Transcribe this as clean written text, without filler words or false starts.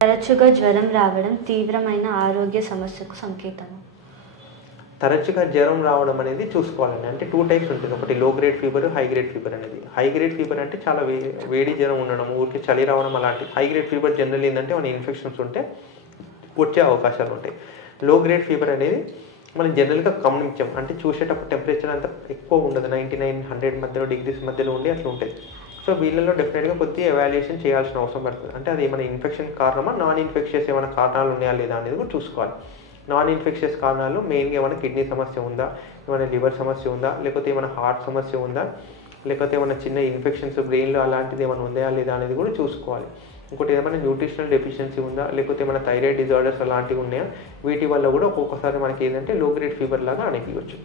తరచుగా జ్వరం రావడం తీవ్రమైన ఆరోగ్య సమస్యకు సంకేతం. తరచుగా జ్వరం రావడం అనేది చూసుకోవాలండి. అంటే 2 టైప్స్ ఉంటుంది. ఒకటి లో grade fever, high grade fever అనేది. హై గ్రేడ్ ఫీవర్ అంటే చాలా వేడి జ్వరం ఉండడం, ఊరికి చలి రావడం అలాంటి. హై గ్రేడ్ ఫీవర్ జనరల్ ఏంటంటే మన ఇన్ఫెక్షన్స్ ఉంటే వచ్చే అవకాశాలు ఉంటాయి. లో గ్రేడ్ ఫీవర్ అనేది మనం జనరల్గా గమనించాం. అంటే చూసేటప్పుడు టెంపరేచర్ అంత ఎక్కువ ఉండదు, 99, 100 మధ్యలో డిగ్రీస్ మధ్యలో ఉండి అట్లా ఉంటుంది. సో వీళ్ళలో డెఫినెట్గా కొద్దిగా ఎవాల్యుయేషన్ చేయాల్సిన అవసరం పడుతుంది. అంటే అది ఏమైనా ఇన్ఫెక్షన్ కారణమా, నాన్ ఇన్ఫెక్షియస్ ఏమైనా కారణాలు ఉన్నాయా లేదా అనేది కూడా చూసుకోవాలి. నాన్ ఇన్ఫెక్షియస్ కారణాలు మెయిన్గా ఏమైనా కిడ్నీ సమస్య ఉందా, ఏమైనా లివర్ సమస్య ఉందా, లేకపోతే ఏమైనా హార్ట్ సమస్య ఉందా, లేకపోతే ఏమైనా చిన్న ఇన్ఫెక్షన్స్ బ్రెయిన్లో అలాంటిది ఏమైనా ఉందా లేదా అనేది కూడా చూసుకోవాలి. ఇంకోటి ఏమైనా న్యూట్రిషనల్ డెఫిషియన్సీ ఉందా, లేకపోతే ఏమైనా థైరాయిడ్ డిజార్డర్స్ అలాంటివి ఉన్నాయా, వీటి వల్ల కూడా ఒక్కొక్కసారి మనకి ఏంటంటే లో గ్రేడ్ ఫీవర్ లాగా అనిపించవచ్చు.